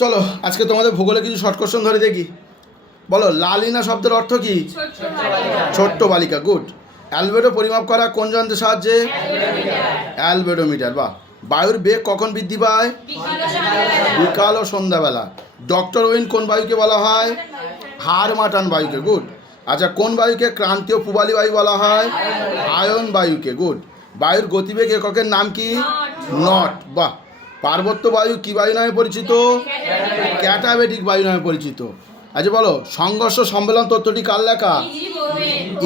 চলো আজকে তোমাদের ভূগোলে কিছু শর্ট কোশ্চেন ধরে দেখি। বলো লালিনা শব্দের অর্থ কি? ছোট্ট বালিকা। গুড। অ্যালবেডো পরিমাপ করা কোন যন্ত্রের সাহায্যে? অ্যালবেডোমিটার। বাহ। বায়ুর বেগ কখন বৃদ্ধি পায়? বিকাল ও সন্ধ্যাবেলা। ডক্টর উইন কোন বায়ুকে বলা হয়? হারমাটান বায়ুকে। গুড। আচ্ছা, কোন বায়ুকে ক্রান্তীয় পূবালী বায়ু বলা হয়? আয়ন বায়ুকে। গুড। বায়ুর গতিবেগ এককের নাম কি? নট। বাহ। পার্বত্য বায়ু কি বায়ু নামে পরিচিত? ক্যাটাবেটিক বায়ু নামে পরিচিত। আচ্ছা বলো, সংঘর্ষ সম্মেলন তত্ত্বটি কার লেখা?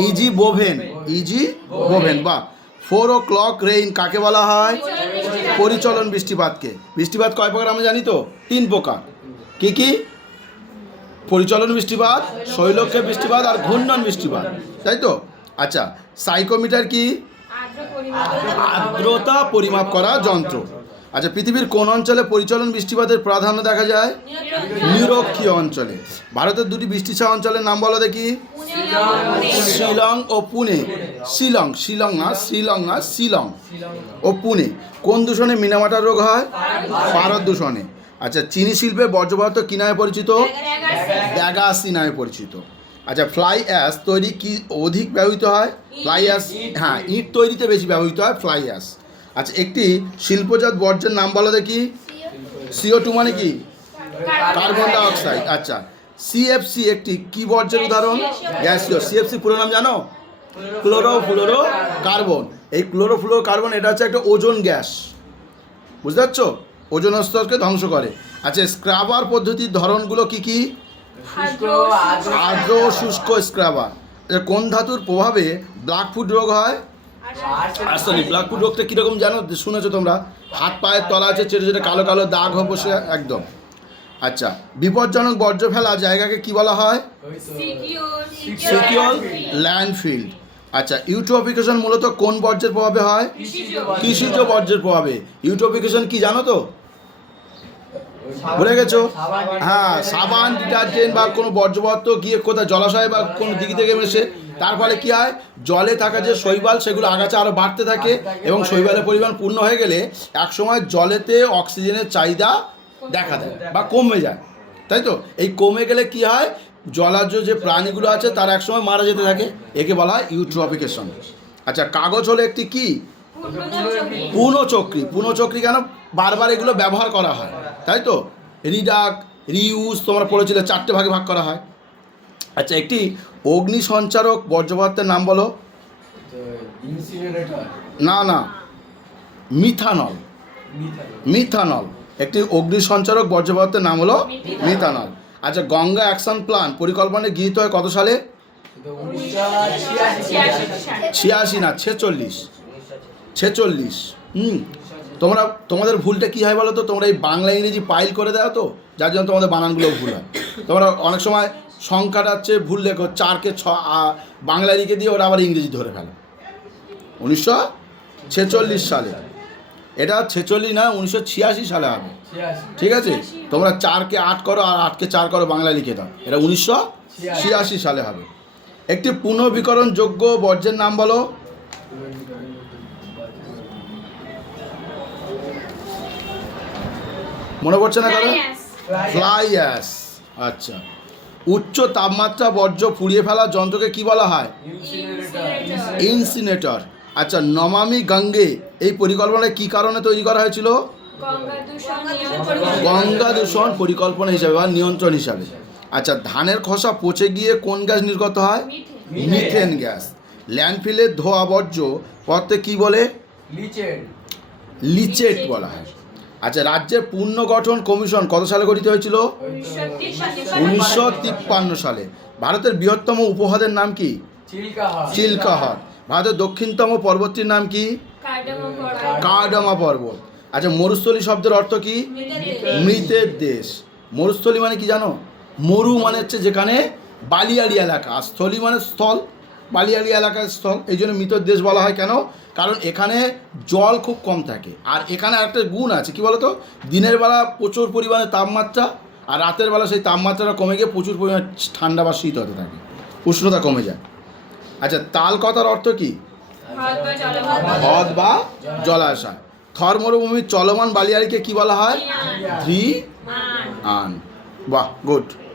ইজি বোভেন। ইজি বোভেন। বাহ। 4 o'clock রেইন কাকে বলা হয়? পরিচলন বৃষ্টিপাতকে। বৃষ্টিপাত কয় প্রকার আমরা জানি তো? 3 প্রকার। কি কি? পরিচলন বৃষ্টিপাত, শৈলক্ষেপ বৃষ্টিপাত আর ঘূর্ণন বৃষ্টিপাত, তাই তো? আচ্ছা, সাইকোমিটার কি? আর্দ্রতা পরিমাপ করা যন্ত্র। আচ্ছা, পৃথিবীর কোন অঞ্চলে পরিচলন বৃষ্টিপাতের প্রাধান্য দেখা যায়? নিরক্ষীয় অঞ্চলে। ভারতের দুটি বৃষ্টিছায়া অঞ্চলের নাম বলো দেখি। শিলং ও পুনে। শিলং, শিলং না, শ্রীলং না, শিলং ও পুনে। কোন দূষণে মিনামাটার রোগ হয়? পারদ দূষণে। আচ্ছা, চিনি শিল্পে বর্জ্য পদার্থ কি নামে পরিচিত? ব্যাগাসি নামে পরিচিত। আচ্ছা, ফ্লাই অ্যাশ তৈরি কি অধিক ব্যবহৃত হয়? ফ্লাই অ্যাশ, হ্যাঁ, ইট তৈরিতে বেশি ব্যবহৃত হয় ফ্লাই অ্যাশ। আচ্ছা, একটি শিল্পজাত বর্জ্যের নাম বলো দেখি। CO2 মানে কি? Carbon die oxide. আচ্ছা, CFC একটি কি বর্জ্যের উদাহরণ? গ্যাসীয়। CFC পুরো নাম জানো? Chlorofluoro carbon. এই ক্লোরোফ্লোরো কার্বন এটা হচ্ছে একটা ওজোন গ্যাস, বুঝতে পারছো? ওজোন স্তরকে ধ্বংস করে। আচ্ছা, স্ক্রাবার পদ্ধতির ধরনগুলো কি কি? আর্দ্র ও শুষ্ক স্ক্রাবার। কোন ধাতুর প্রভাবে ব্ল্যাকফুট রোগ হয়? আসলে ব্ল্যাকফুট রোগটা কীরকম জানো? শুনেছো তোমরা? হাত পায়ের তলা আছে চেটে চেটে কালো কালো দাগ হয়ে বসে একদম। আচ্ছা, বিপজ্জনক বর্জ্য ফেলা জায়গাকে কি বলা হয়? সিকিউর ল্যান্ডফিল্ড। আচ্ছা, ইউট্রোফিকেশন মূলত কোন বর্জ্যের প্রভাবে হয়? কৃষিজ বর্জ্যের প্রভাবে। ইউট্রোফিকেশন কি জানো তো? ভুলে গেছো? হ্যাঁ, সাবান, ডিটারজেন্ট বা কোনো বর্জ্য পদার্থ গিয়ে কোথায় জলাশয় বা কোনো দিঘি থেকে মেশে, তার ফলে কী হয়? জলে থাকা যে শৈবাল সেগুলো আগাছা আরও বাড়তে থাকে এবং শৈবালের পরিমাণ পূর্ণ হয়ে গেলে একসময় জলেতে অক্সিজেনের চাহিদা দেখা দেয় বা কমে যায়, তাই তো? এই কমে গেলে কি হয়? জলাজ যে প্রাণীগুলো আছে তারা একসময় মারা যেতে থাকে। একে বলা হয় ইউট্রোফিকেশন। আচ্ছা, কাগজ হলো একটি কি? পুনঃচক্রী। পুনঃচক্রী কেন? বারবার এগুলো ব্যবহার করা হয়, তাই তো? রিডাক, রিউজ তোমরা পড়েছিলে, 4টে ভাগে ভাগ করা হয়। আচ্ছা, একটি অগ্নি সঞ্চারক বর্জ্য পদার্থের নাম বলো। না না, মিথানল। মিথানল একটি অগ্নি সঞ্চারক বর্জ্য পদার্থের নাম হলো মিথানল। আচ্ছা, গঙ্গা অ্যাকশন প্ল্যান পরিকল্পনায় গৃহীত হয় কত সালে? 86 না, 46। 46। তোমরা তোমাদের ভুলটা কী হয় বলো তো? তোমরা এই বাংলা ইংরেজি পাইল করে দাও তো, যার জন্য তোমাদের বানানগুলো ভুল হয়। তোমরা অনেক সময় সংখ্যাটা হচ্ছে ভুল লেখো, 4কে 6 বাংলা লিখে দিয়ে ওরা আবার ইংরেজি ধরে ফেলো। 1946 সালে। এটা 46 না, 1986 সালে হবে, ঠিক আছে? তোমরা 4কে 8 করো আর 8কে 4 করো, বাংলা লিখে দাও। এটা 1986 সালে হবে। একটি পুনর্বিকরণযোগ্য বর্জ্যের নাম বলো। মনে পড়ছে না কারণ? Fly ash. আচ্ছা, উচ্চ তাপমাত্রা বর্জ্য পুড়িয়ে ফেলার যন্ত্রকে কি বলা হয়? ইনসিনেটর। আচ্ছা, নমামি গঙ্গে এই পরিকল্পনায় কি কারণে তৈরি করা হয়েছিল? গঙ্গা দূষণ পরিকল্পনা হিসাবে বা নিয়ন্ত্রণ হিসাবে। আচ্ছা, ধানের খোসা পচে গিয়ে কোন গ্যাস নির্গত হয়? Methane gas. ল্যান্ডফিলের ধোয়া বর্জ্য পদার্থে কি বলে? লিচেট বলা হয়। আচ্ছা, রাজ্যের পুনর্গঠন কমিশন কত সালে গঠিত হয়েছিল? 1953 সালে। ভারতের বৃহত্তম উপহ্রদের নাম কি? চিল্কা হ্রদ। ভারতের দক্ষিণতম পর্বতটির নাম কি? কার্ডামা পর্বত। আচ্ছা, মরুস্থলী শব্দের অর্থ কি? মৃতের দেশ। মরুস্থলী মানে কি জানো? মরু মানে হচ্ছে যেখানে বালিয়াড়ি এলাকা, আর স্থলী মানে স্থল, বালিয়াড়ি এলাকার স্থল। এই জন্য মৃতের দেশ বলা হয়। কেন? কারণ এখানে জল খুব কম থাকে। আর এখানে একটা গুণ আছে, কি বলতো? দিনের বেলা প্রচুর পরিমাণে তাপমাত্রা, আর রাতের বেলা সেই তাপমাত্রাটা কমে গিয়ে প্রচুর পরিমাণে ঠান্ডা বা শীত হতে থাকে, উষ্ণতা কমে যায়। আচ্ছা, তাল কথার অর্থ কি? হ্রদ বা জলাশয়। থর মরুভূমির চলমান বালিয়াড়িকে কি বলা হয়? আন। বাহ, গুড।